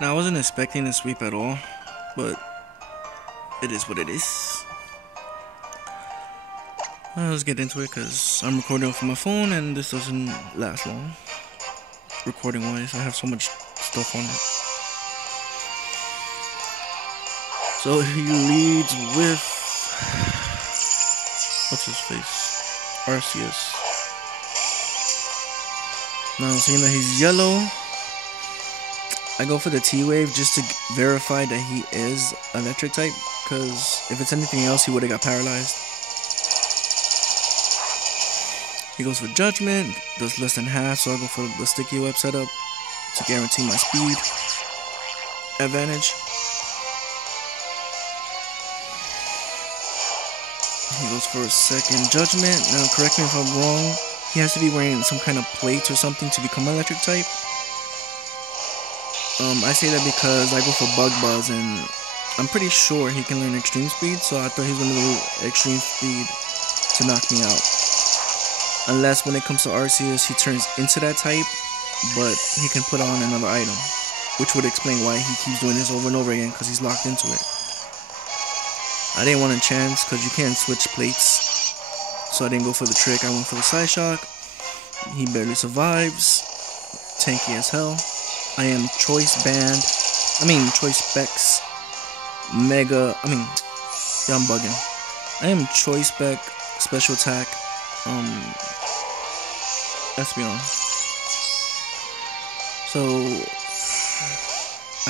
Now, I wasn't expecting a sweep at all, but it is what it is. Let's get into it because I'm recording off my phone and this doesn't last long. Recording wise, I have so much stuff on it. So he leads with, what's his face? Arceus. Now, seeing that he's yellow, I go for the T-Wave just to verify that he is electric type, because if it's anything else, he would have got paralyzed. He goes for Judgment, does less than half, so I'll go for the Sticky Web setup to guarantee my speed advantage. He goes for a second Judgment. Now, correct me if I'm wrong, he has to be wearing some kind of plates or something to become electric type. I say that because I go for Bug Buzz and I'm pretty sure he can learn Extreme Speed, so I thought he was going to do Extreme Speed to knock me out. Unless when it comes to Arceus, he turns into that type, but he can put on another item, which would explain why he keeps doing this over and over again, because he's locked into it. I didn't want a chance because you can't switch plates, so I didn't go for the trick. I went for the Side Shock. He barely survives. Tanky as hell. I am Choice Specs Mega. Yeah, I'm bugging. I am Choice Spec Special Attack. Espeon. So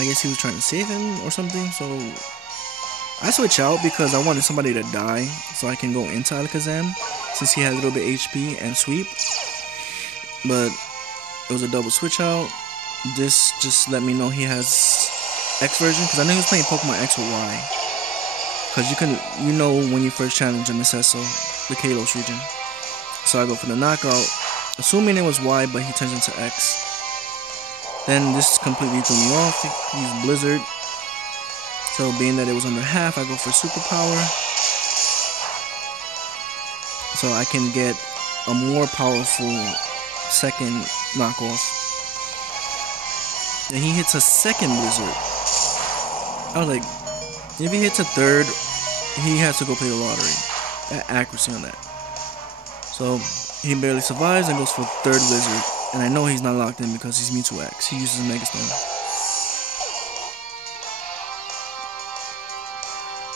I guess he was trying to save him or something. So I switch out because I wanted somebody to die so I can go into Alakazam since he has a little bit HP and sweep. But it was a double switch out. This just let me know he has X version, because I know he was playing Pokemon X or Y. Because you know when you first challenge him, it says so, the Kalos region. So I go for the knockout, assuming it was Y, but he turns into X. Then this completely threw me off. He used Blizzard. So being that it was under half, I go for Superpower. So I can get a more powerful second knockoff. Then he hits a second Blizzard. I was like, if he hits a third, he has to go play the lottery. That accuracy on that. So he barely survives and goes for third Blizzard. And I know he's not locked in because he's Mewtwo X. He uses Mega Stone.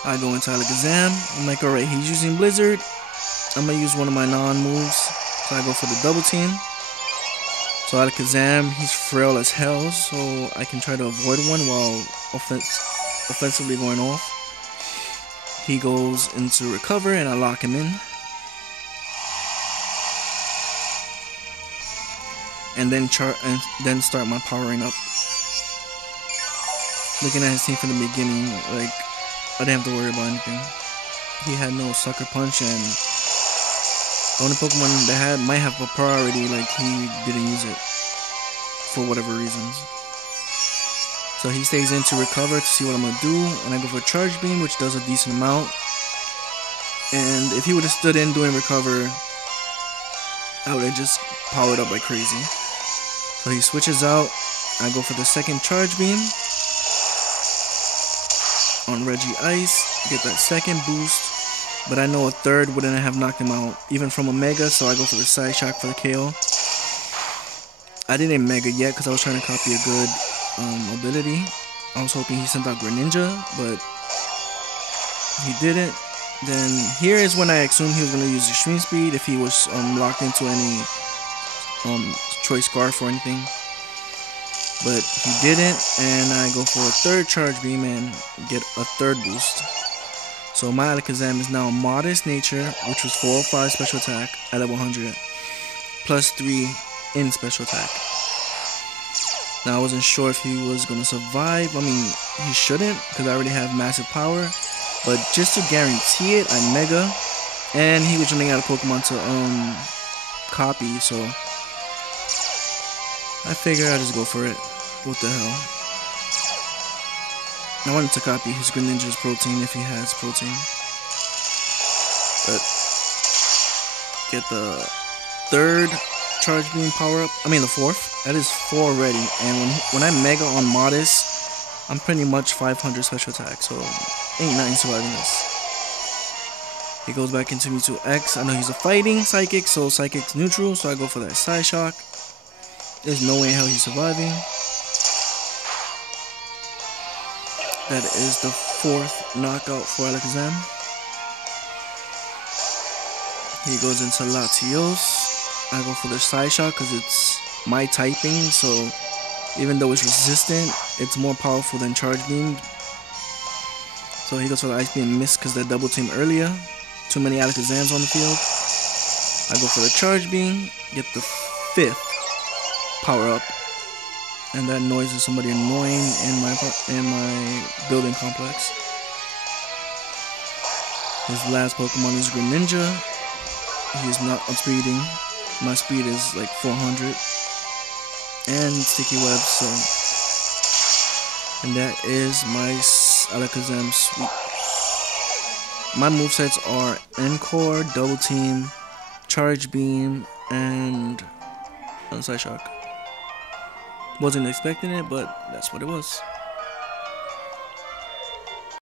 I go into Alakazam. I'm like, alright, he's using Blizzard. I'm going to use one of my non-moves. So I go for the double team. So Alakazam, he's frail as hell, so I can try to avoid one while offensively going off. He goes into Recover and I lock him in. And then start my powering up. Looking at his team from the beginning, like, I didn't have to worry about anything. He had no Sucker Punch, and the only Pokemon that might have a priority, like, he didn't use it for whatever reasons. So he stays in to recover to see what I'm going to do, and I go for Charge Beam, which does a decent amount. And if he would have stood in doing recover, I would have just powered up like crazy. So he switches out. I go for the second Charge Beam on Reggie Ice, get that second boost. But I know a third wouldn't have knocked him out, even from a Mega, so I go for the Side Shock for the KO. I didn't Mega yet because I was trying to copy a good ability. I was hoping he sent out Greninja, but he didn't. Then here is when I assumed he was going to use Extreme Speed if he was locked into any Choice Scarf or anything. But he didn't, and I go for a third Charge Beam and get a third boost. So my Alakazam is now Modest Nature, which was 405 special attack at level 100, plus 3 in special attack. Now I wasn't sure if he was going to survive. I mean, he shouldn't, because I already have massive power. But just to guarantee it, I Mega, and he was running out of Pokemon to copy, so I figured I'd just go for it. What the hell? I wanted to copy his Greninja's Protein if he has Protein. But get the third Charge Beam power up. I mean the fourth. That is 4 already. And when I Mega on Modest, I'm pretty much 500 special attack, so ain't nothing surviving this. He goes back into Mewtwo X. I know he's a fighting Psychic, so Psychic's neutral, so I go for that Side Shock. There's no way in hell he's surviving. That is the 4th knockout for Alakazam. He goes into Latios. I go for the Side Shock because it's my typing, so even though it's resistant, it's more powerful than Charge Beam. So he goes for the Ice Beam, miss because that double team earlier. Too many Alakazams on the field. I go for the Charge Beam, get the 5th power up, and that noise is somebody annoying in my building complex. His last Pokemon is Greninja. He is not outspeeding. My speed is like 400. And Sticky Web, so. And that is my Alakazam sweep. My movesets are Encore, Double Team, Charge Beam, and Side Shock. Wasn't expecting it, but that's what it was.